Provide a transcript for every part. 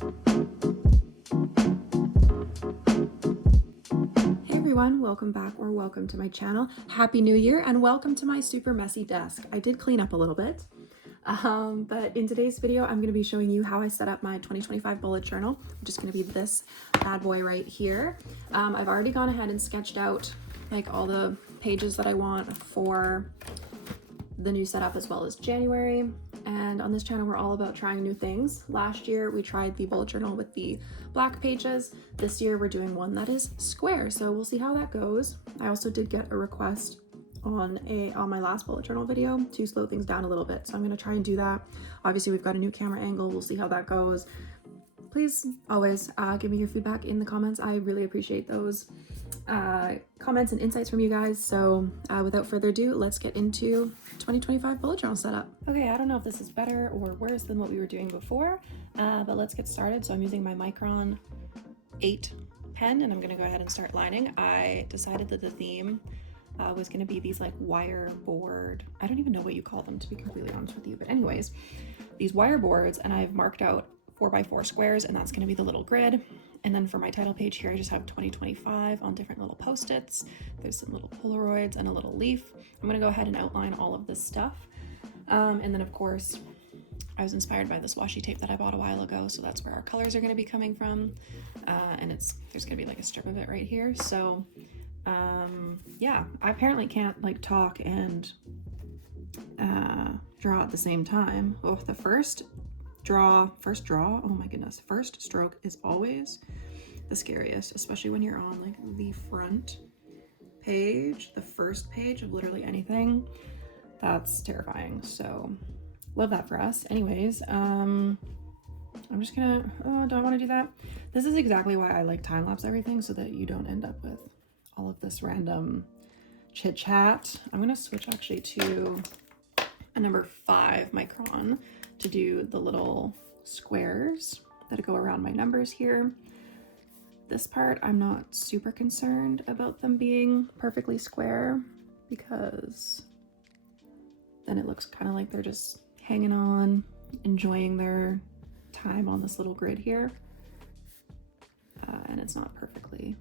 Hey everyone, welcome back or welcome to my channel. Happy New Year and welcome to my super messy desk. I did clean up a little bit, but in today's video, I'm going to be showing you how I set up my 2025 bullet journal, which is going to be this bad boy right here. I've already gone ahead and sketched out like all the pages that I want for the new setup as well as January. And on this channel, we're all about trying new things. Last year, we tried the bullet journal with the black pages. This year, we're doing one that is square. So we'll see how that goes. I also did get a request on my last bullet journal video to slow things down a little bit. So I'm gonna try and do that. Obviously, we've got a new camera angle. We'll see how that goes. Please always give me your feedback in the comments. I really appreciate those comments and insights from you guys. So without further ado, let's get into 2025 bullet journal setup. Okay, I don't know if this is better or worse than what we were doing before, but let's get started. So I'm using my Micron 8 pen and I'm gonna go ahead and start lining. I decided that the theme was gonna be these like wire board, I don't even know what you call them to be completely honest with you, but anyways, these wire boards, and I've marked out 4x4 squares, and that's going to be the little grid. And then for my title page here, I just have 2025 on different little post-its. There's some little Polaroids and a little leaf. I'm going to go ahead and outline all of this stuff. And then of course, I was inspired by this washi tape that I bought a while ago. So that's where our colors are going to be coming from. And there's going to be like a strip of it right here. So yeah, I apparently can't like talk and draw at the same time. Oh, the first draw, oh my goodness, first stroke is always the scariest, especially when you're on like the front page, the first page of literally anything. That's terrifying. So love that for us. Anyways, I'm just gonna, do I want to do that? This is exactly why I like time-lapse everything, so that you don't end up with all of this random chit chat. I'm gonna switch actually to a number 5 micron to do the little squares that go around my numbers here. This part, I'm not super concerned about them being perfectly square because then it looks kind of like they're just hanging on, enjoying their time on this little grid here. And it's not perfectly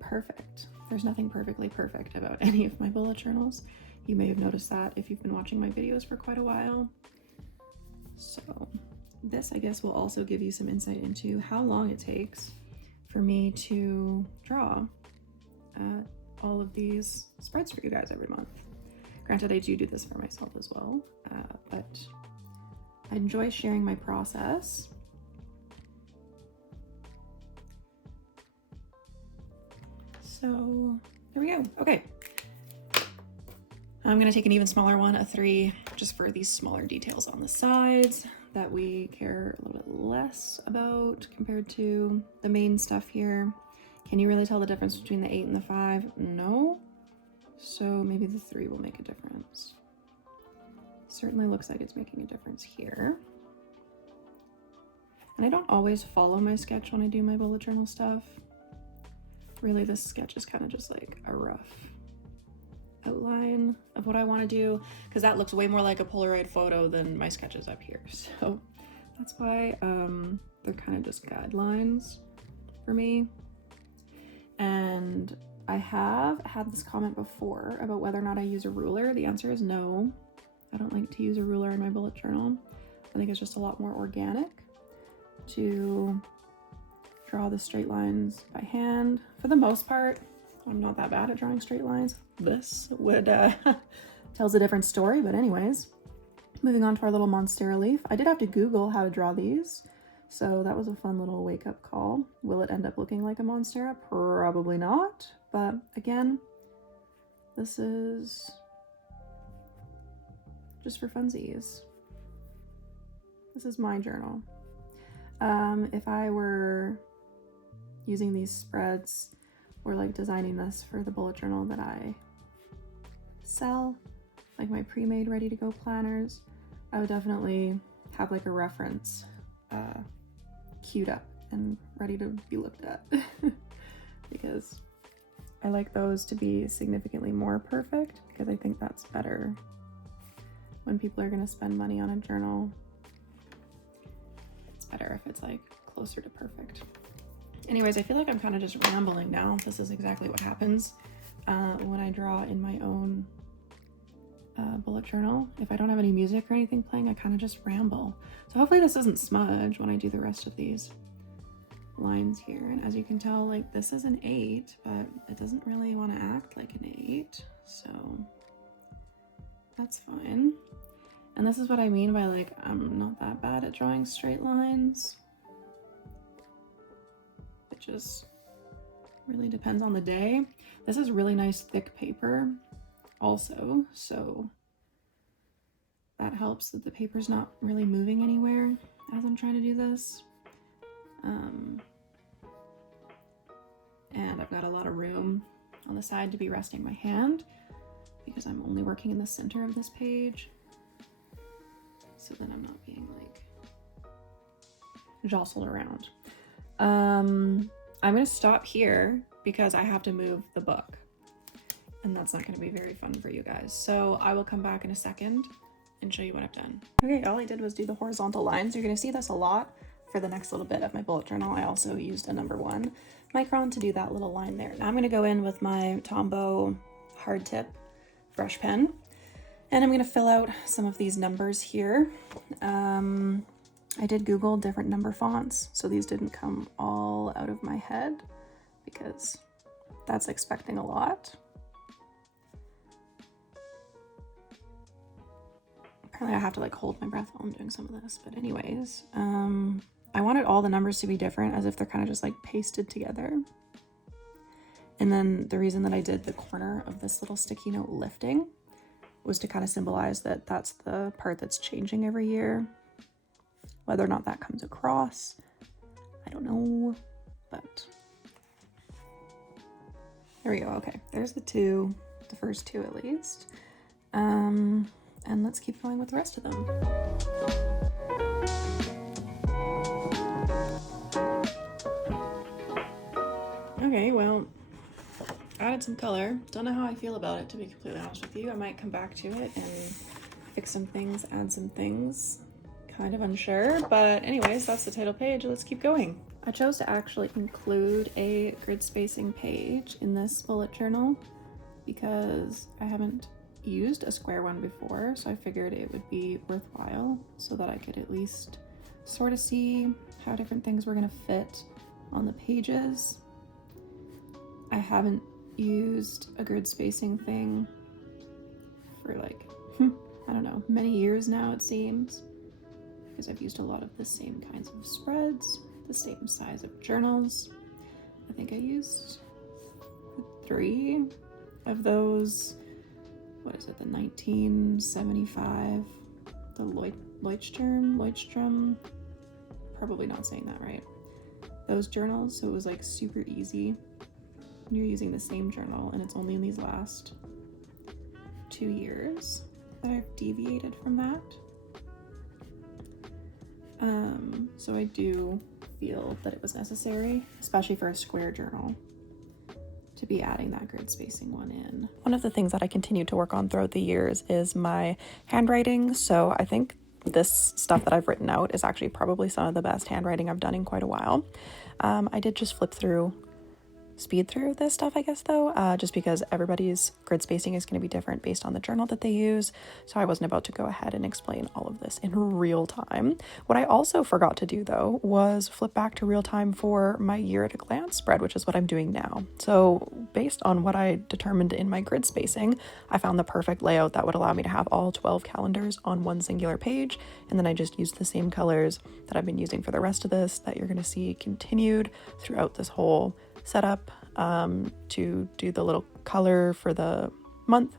perfect. There's nothing perfectly perfect about any of my bullet journals. You may have noticed that if you've been watching my videos for quite a while. So this, I guess, will also give you some insight into how long it takes for me to draw all of these spreads for you guys every month. Granted, I do this for myself as well, but I enjoy sharing my process. So there we go. Okay. I'm gonna take an even smaller one, a 3, just for these smaller details on the sides that we care a little bit less about compared to the main stuff here. Can you really tell the difference between the 8 and the 5? No. So maybe the 3 will make a difference. Certainly looks like it's making a difference here. And I don't always follow my sketch when I do my bullet journal stuff. Really, this sketch is kind of just like a rough outline of what I want to do, because that looks way more like a Polaroid photo than my sketches up here. So that's why they're kind of just guidelines for me. And I have had this comment before about whether or not I use a ruler. The answer is no. I don't like to use a ruler in my bullet journal. I think it's just a lot more organic to draw the straight lines by hand. For the most part, I'm not that bad at drawing straight lines. This would tells a different story, but anyways, moving on to our little Monstera leaf. I did have to Google how to draw these, so that was a fun little wake-up call. Will it end up looking like a Monstera? Probably not, but again, this is just for funsies. This is my journal. If I were using these spreads or like designing this for the bullet journal that I sell, like my pre-made ready to go planners, I would definitely have like a reference queued up and ready to be looked at because I like those to be significantly more perfect, because I think that's better when people are going to spend money on a journal. It's better if it's like closer to perfect. Anyways, I feel like I'm kind of just rambling now. This is exactly what happens when I draw in my own bullet journal. If I don't have any music or anything playing, I kind of just ramble. So hopefully this doesn't smudge when I do the rest of these lines here. And as you can tell, like this is an 8, but it doesn't really want to act like an 8, so that's fine. And this is what I mean by like I'm not that bad at drawing straight lines. It just really depends on the day. This is really nice thick paper also, so that helps that the paper's not really moving anywhere as I'm trying to do this. And I've got a lot of room on the side to be resting my hand because I'm only working in the center of this page, so that I'm not being like jostled around. I'm gonna stop here because I have to move the book, and that's not gonna be very fun for you guys. So I will come back in a second and show you what I've done. Okay, all I did was do the horizontal lines. You're gonna see this a lot for the next little bit of my bullet journal. I also used a number 1 micron to do that little line there. Now I'm gonna go in with my Tombow hard tip brush pen, and I'm gonna fill out some of these numbers here. I did Google different number fonts, so these didn't come all out of my head because that's expecting a lot. Apparently I have to like hold my breath while I'm doing some of this, but anyways, I wanted all the numbers to be different, as if they're kind of just like pasted together. And then the reason that I did the corner of this little sticky note lifting was to kind of symbolize that that's the part that's changing every year. Whether or not that comes across, I don't know, but there we go. Okay, there's the first 2 at least. And let's keep going with the rest of them. Okay, well, added some color. Don't know how I feel about it, to be completely honest with you. I might come back to it and fix some things, add some things. Kind of unsure, but anyways, that's the title page. Let's keep going. I chose to actually include a grid spacing page in this bullet journal because I haven't used a square one before, so I figured it would be worthwhile so that I could at least sort of see how different things were going to fit on the pages. I haven't used a grid spacing thing for like, I don't know, many years now it seems, because I've used a lot of the same kinds of spreads, the same size of journals. I think I used 3 of those, what is it, the 1975, the Leuchtturm, probably not saying that right, those journals. So it was like super easy when you're using the same journal, and it's only in these last 2 years that I've deviated from that. So I do feel that it was necessary, especially for a square journal, to be adding that grid spacing one in. One of the things that I continued to work on throughout the years is my handwriting. So I think this stuff that I've written out is actually probably some of the best handwriting I've done in quite a while. I did just speed through this stuff, I guess, though, just because everybody's grid spacing is going to be different based on the journal that they use. So I wasn't about to go ahead and explain all of this in real time. What I also forgot to do, though, was flip back to real time for my year at a glance spread, which is what I'm doing now. So based on what I determined in my grid spacing, I found the perfect layout that would allow me to have all 12 calendars on one singular page. And then I just used the same colors that I've been using for the rest of this that you're going to see continued throughout this whole setup, to do the little color for the month.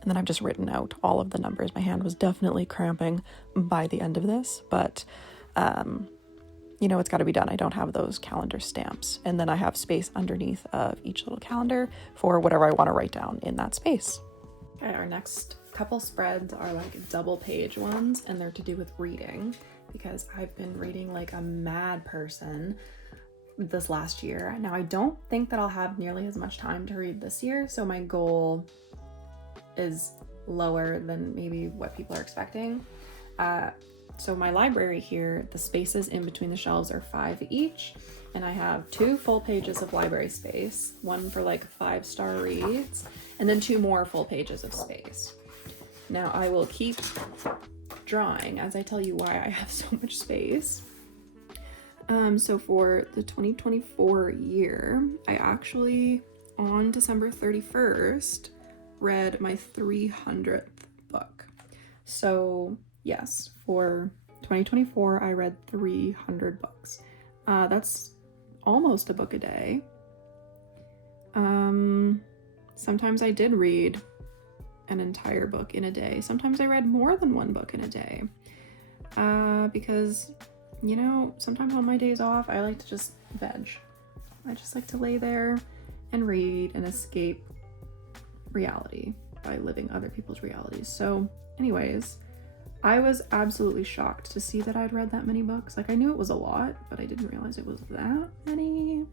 And then I've just written out all of the numbers. My hand was definitely cramping by the end of this, but it's got to be done. I don't have those calendar stamps. And then I have space underneath of each little calendar for whatever I want to write down in that space. Okay, our next couple spreads are like double page ones, and they're to do with reading, because I've been reading like a mad person this last year. Now, I don't think that I'll have nearly as much time to read this year, so my goal is lower than maybe what people are expecting. So my library here, the spaces in between the shelves are 5 each, and I have 2 full pages of library space, one for like 5-star reads, and then 2 more full pages of space. Now I will keep drawing as I tell you why I have so much space. So for the 2024 year, I actually, on December 31st, read my 300th book. So yes, for 2024, I read 300 books. That's almost a book a day. Sometimes I did read an entire book in a day. Sometimes I read more than one book in a day. Because, you know, sometimes on my days off, I like to just veg. I just like to lay there and read and escape reality by living other people's realities. So anyways, I was absolutely shocked to see that I'd read that many books. Like, I knew it was a lot, but I didn't realize it was that many.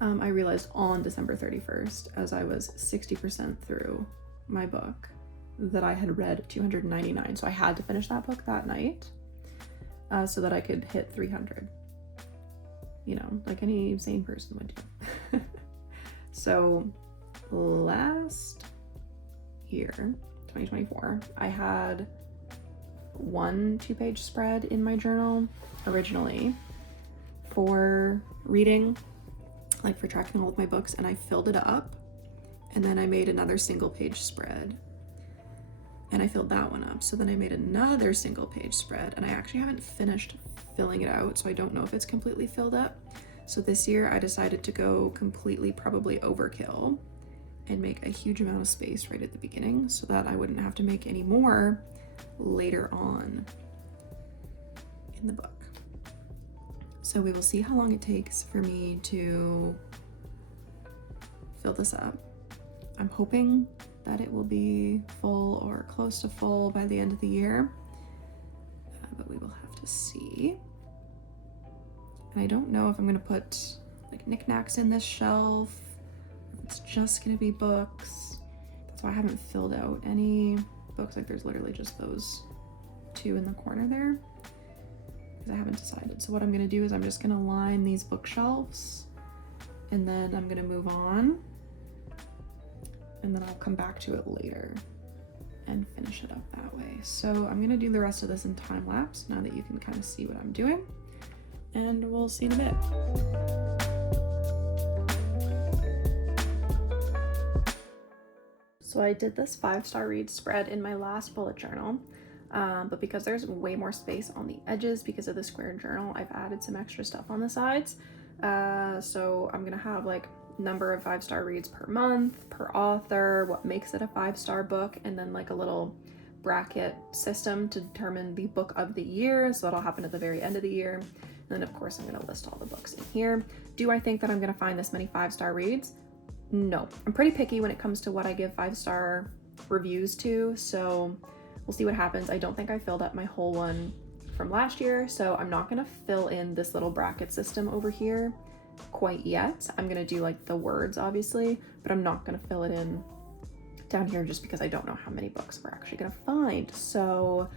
I realized on December 31st, as I was 60% through my book, that I had read 299. So I had to finish that book that night so that I could hit 300. You know, like any sane person would do. So last year, 2024, I had 1 2-page spread in my journal originally for reading, like for tracking all of my books, and I filled it up, and then I made another single-page spread and I filled that one up. So then I made another single-page spread, and I actually haven't finished filling it out, so I don't know if it's completely filled up. So this year I decided to go completely, probably overkill, and make a huge amount of space right at the beginning so that I wouldn't have to make any more later on in the book. So we will see how long it takes for me to fill this up. I'm hoping that it will be full or close to full by the end of the year, but we will have to see. And I don't know if I'm gonna put like knickknacks in this shelf, if it's just gonna be books. That's why I haven't filled out any books. Like, there's literally just those 2 in the corner there, because I haven't decided. So what I'm gonna do is I'm just gonna line these bookshelves, and then I'm gonna move on, and then I'll come back to it later and finish it up that way. So I'm gonna do the rest of this in time lapse now that you can kind of see what I'm doing, and we'll see in a bit. So I did this 5-star read spread in my last bullet journal, but because there's way more space on the edges because of the square journal, I've added some extra stuff on the sides. So I'm gonna have like number of 5-star reads per month, per author, what makes it a 5-star book, and then like a little bracket system to determine the book of the year. So that'll happen at the very end of the year. And then of course I'm gonna list all the books in here. Do I think that I'm gonna find this many 5-star reads? No. I'm pretty picky when it comes to what I give 5-star reviews to, so we'll see what happens. I don't think I filled up my whole one from last year, so I'm not gonna fill in this little bracket system over here quite yet. I'm gonna do like the words obviously, but I'm not gonna fill it in down here just because I don't know how many books we're actually gonna find. So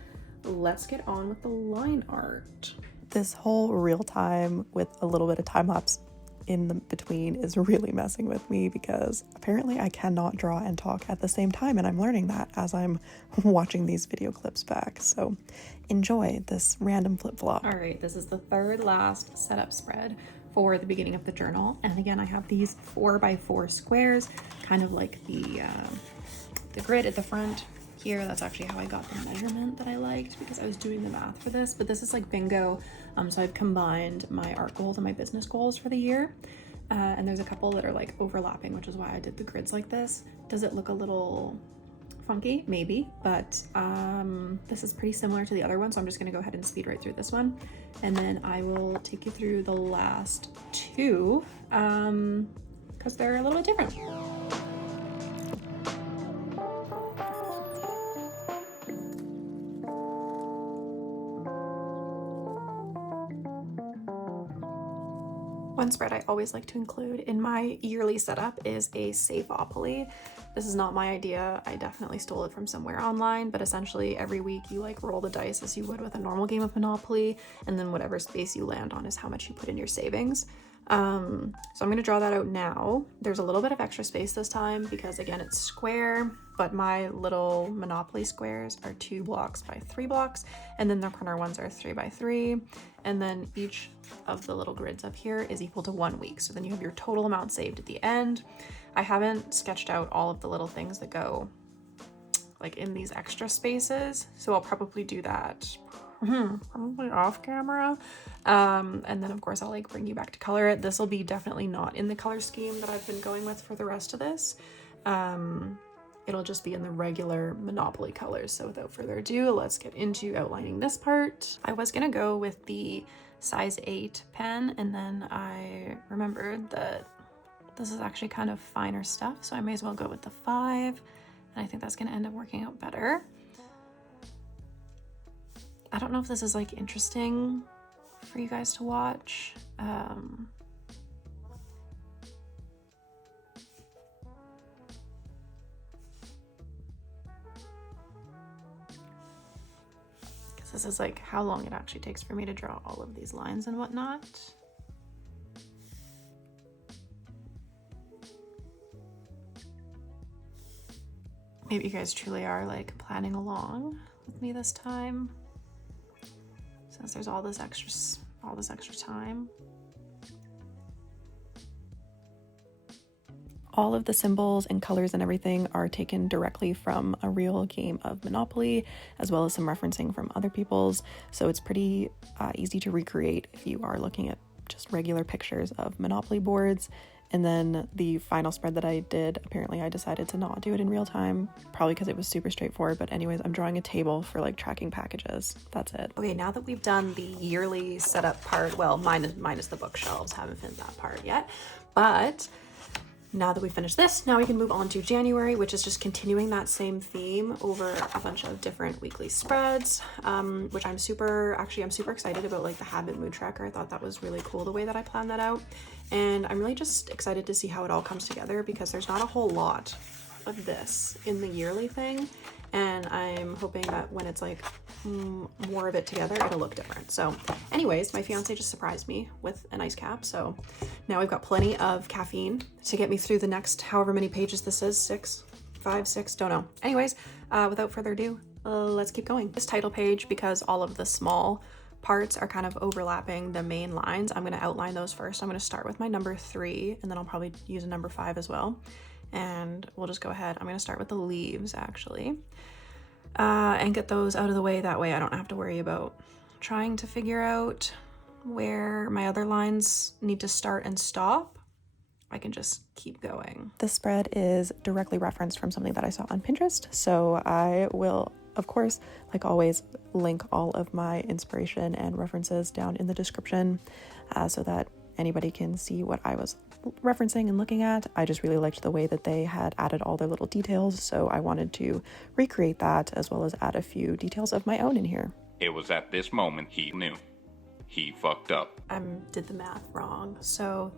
let's get on with the line art. This whole real time with a little bit of time lapse in the between is really messing with me because apparently I cannot draw and talk at the same time, and I'm learning that as I'm watching these video clips back. So enjoy this random flip-flop. All right, this is the third last setup spread for the beginning of the journal, and again I have these 4x4 squares, kind of like the grid at the front here. That's actually how I got the measurement that I liked because I was doing the math for this, but this is like bingo. So I've combined my art goals and my business goals for the year, and there's a couple that are like overlapping, which is why I did the grids like this. Does it look a little funky? Maybe, but this is pretty similar to the other one, so I'm just gonna go ahead and speed right through this one, and then I will take you through the last 2 because they're a little bit different. One spread I always like to include in my yearly setup is a Safeopoly. This is not my idea. I definitely stole it from somewhere online, but essentially every week you like roll the dice as you would with a normal game of Monopoly, and then whatever space you land on is how much you put in your savings. So I'm gonna draw that out now. There's a little bit of extra space this time because again, it's square, but my little Monopoly squares are 2 blocks by 3 blocks, and then the corner ones are 3 by 3. And then each of the little grids up here is equal to 1 week. So then you have your total amount saved at the end. I haven't sketched out all of the little things that go like in these extra spaces. So I'll probably do that probably off camera. And then of course I'll like bring you back to color it. This will be definitely not in the color scheme that I've been going with for the rest of this. It'll just be in the regular Monopoly colors. So without further ado, let's get into outlining this part. I was gonna go with the size 8 pen, and then I remembered that this is actually kind of finer stuff, so I may as well go with the 5, and I think that's gonna end up working out better. I don't know if this is like interesting for you guys to watch. This is like how long it actually takes for me to draw all of these lines and whatnot. Maybe you guys truly are like planning along with me this time, since there's all this extra time. All of the symbols and colors and everything are taken directly from a real game of Monopoly, as well as some referencing from other people's. So it's pretty easy to recreate if you are looking at just regular pictures of Monopoly boards. And then the final spread that I did, apparently I decided to not do it in real time, probably because it was super straightforward. But anyways, I'm drawing a table for like tracking packages. That's it. Okay, now that we've done the yearly setup part, well, minus the bookshelves, haven't finished that part yet, but now that we finished this, now we can move on to January, which is just continuing that same theme over a bunch of different weekly spreads, which I'm super excited about, like the habit mood tracker. I thought that was really cool the way that I planned that out. And I'm really just excited to see how it all comes together, because there's not a whole lot of this in the yearly thing. And I'm hoping that when it's like more of it together, it'll look different. So anyways, my fiance just surprised me with an ice cap. So now we've got plenty of caffeine to get me through the next however many pages this is, 5, 6, don't know. Anyways, without further ado, let's keep going. This title page, because all of the small parts are kind of overlapping the main lines, I'm gonna outline those first. I'm gonna start with my number 3, and then I'll probably use a number 5 as well. And we'll just go ahead. I'm gonna start with the leaves actually, and get those out of the way. That way I don't have to worry about trying to figure out where my other lines need to start and stop. I can just keep going. This spread is directly referenced from something that I saw on Pinterest, so I will, of course, like always, link all of my inspiration and references down in the description, so that anybody can see what I was referencing and looking at. I just really liked the way that they had added all their little details, so I wanted to recreate that, as well as add a few details of my own in here. It was at this moment he knew. He fucked up. I did the math wrong. So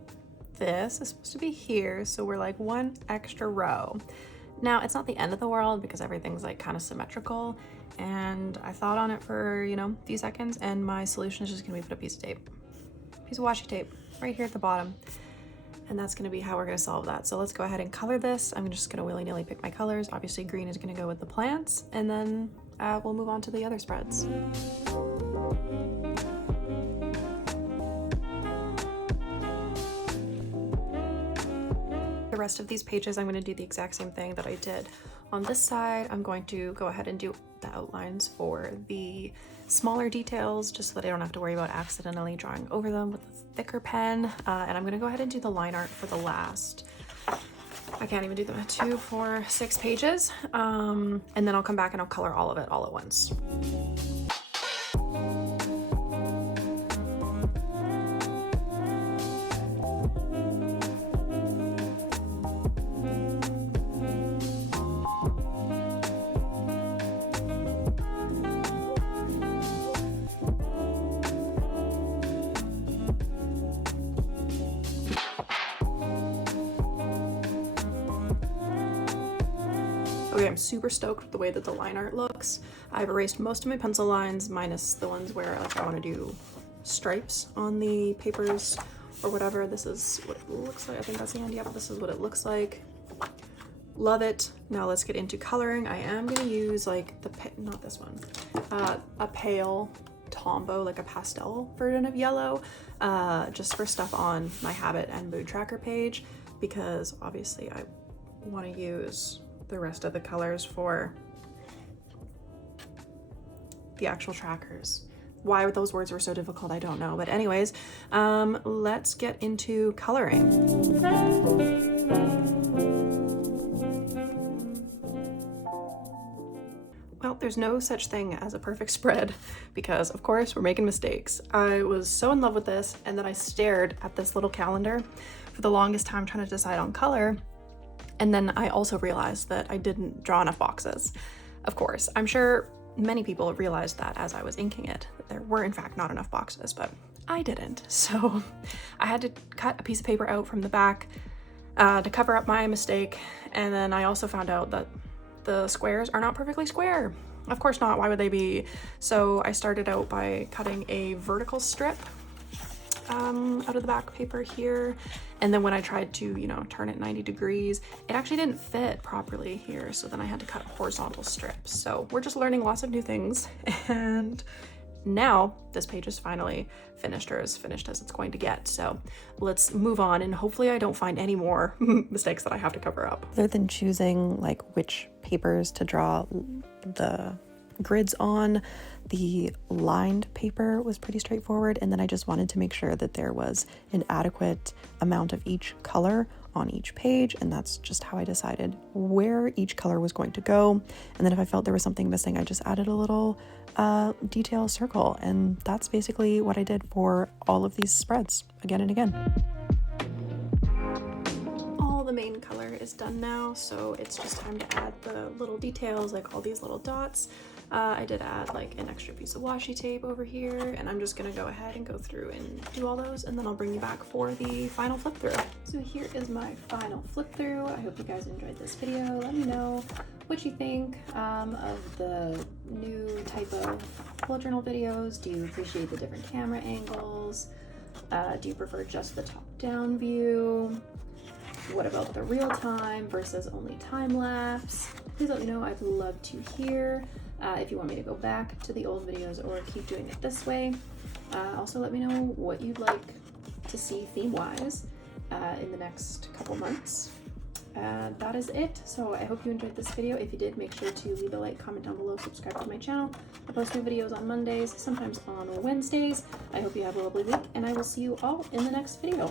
this is supposed to be here, so we're like 1 extra row. Now, it's not the end of the world because everything's like kind of symmetrical, and I thought on it for, you know, a few seconds, and my solution is just gonna be put a piece of tape. Piece of washi tape right here at the bottom. And that's gonna be how we're gonna solve that. So let's go ahead and color this. I'm just gonna willy-nilly pick my colors. Obviously green is gonna go with the plants, and then we'll move on to the other spreads. The rest of these pages, I'm gonna do the exact same thing that I did on this side. I'm going to go ahead and do the outlines for the smaller details, just so that I don't have to worry about accidentally drawing over them with a thicker pen. And I'm gonna go ahead and do the line art for the last, I can't even do them, 2, 4, 6 pages. And then I'll come back and I'll color all of it all at once. Okay, I'm super stoked with the way that the line art looks. I've erased most of my pencil lines, minus the ones where like I want to do stripes on the papers or whatever. This is what it looks like. I think that's the end. Yep, this is what it looks like. Love it. Now let's get into coloring. I am going to use like not this one, a pale Tombow, like a pastel version of yellow, just for stuff on my habit and mood tracker page, because obviously I want to use the rest of the colors for the actual trackers. Why those words were so difficult, I don't know. But anyways, let's get into coloring. Well, there's no such thing as a perfect spread because, of course, we're making mistakes. I was so in love with this, and then I stared at this little calendar for the longest time trying to decide on color. And then I also realized that I didn't draw enough boxes. Of course, I'm sure many people realized that as I was inking it, that there were in fact not enough boxes, but I didn't. So I had to cut a piece of paper out from the back to cover up my mistake. And then I also found out that the squares are not perfectly square. Of course not, why would they be? So I started out by cutting a vertical strip out of the back paper here, and then when I tried to, you know, turn it 90 degrees, it actually didn't fit properly here, so then I had to cut horizontal strips. So we're just learning lots of new things, and now this page is finally finished, or as finished as it's going to get. So let's move on, and hopefully I don't find any more mistakes that I have to cover up. Other than choosing like which papers to draw the grids on, the lined paper was pretty straightforward, and then I just wanted to make sure that there was an adequate amount of each color on each page, and that's just how I decided where each color was going to go. And then if I felt there was something missing, I just added a little detail circle, and that's basically what I did for all of these spreads again and again. All the main color is done now, so it's just time to add the little details, like all these little dots. I did add like an extra piece of washi tape over here, and I'm just gonna go ahead and go through and do all those, and then I'll bring you back for the final flip through. So here is my final flip through. I hope you guys enjoyed this video. Let me know what you think of the new type of bullet journal videos. Do you appreciate the different camera angles? Do you prefer just the top-down view? What about the real time versus only time lapse? Please let me know. I'd love to hear if you want me to go back to the old videos or keep doing it this way. Also let me know what you'd like to see theme-wise in the next couple months. That is it. So I hope you enjoyed this video. If you did, make sure to leave a like, comment down below, subscribe to my channel. I post new videos on Mondays, sometimes on Wednesdays. I hope you have a lovely week, and I will see you all in the next video.